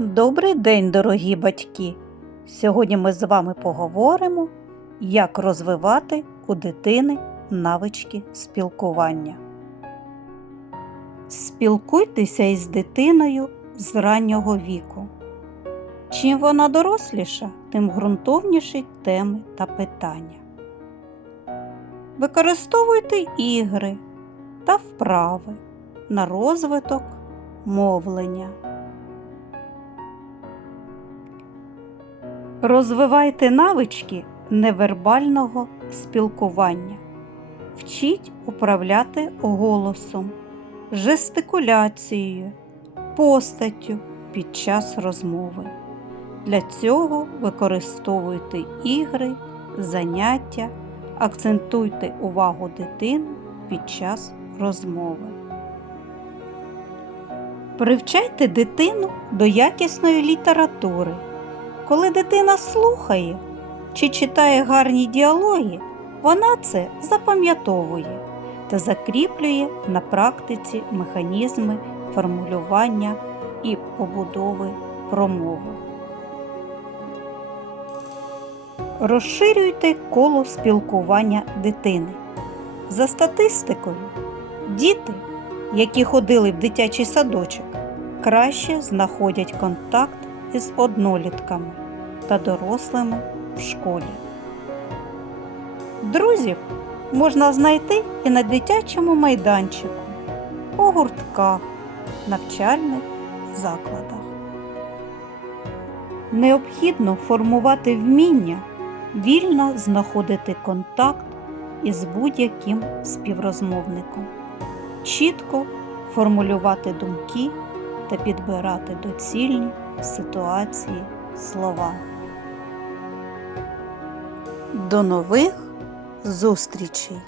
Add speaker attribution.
Speaker 1: Добрий день, дорогі батьки! Сьогодні ми з вами поговоримо, як розвивати у дитини навички спілкування. Спілкуйтеся із дитиною з раннього віку. Чим вона доросліша, тим ґрунтовніші теми та питання. Використовуйте ігри та вправи на розвиток мовлення. Розвивайте навички невербального спілкування. Вчіть управляти голосом, жестикуляцією, постаттю під час розмови. Для цього використовуйте ігри, заняття, акцентуйте увагу дитини під час розмови. Привчайте дитину до якісної літератури. Коли дитина слухає чи читає гарні діалоги, вона це запам'ятовує та закріплює на практиці механізми формулювання і побудови промови. Розширюйте коло спілкування дитини. За статистикою, діти, які ходили в дитячий садочок, краще знаходять контакт із однолітками та дорослими в школі. Друзів можна знайти і на дитячому майданчику, у гуртках, навчальних закладах. Необхідно формувати вміння вільно знаходити контакт із будь-яким співрозмовником, чітко формулювати думки та підбирати доцільні ситуації слова. До нових зустрічей!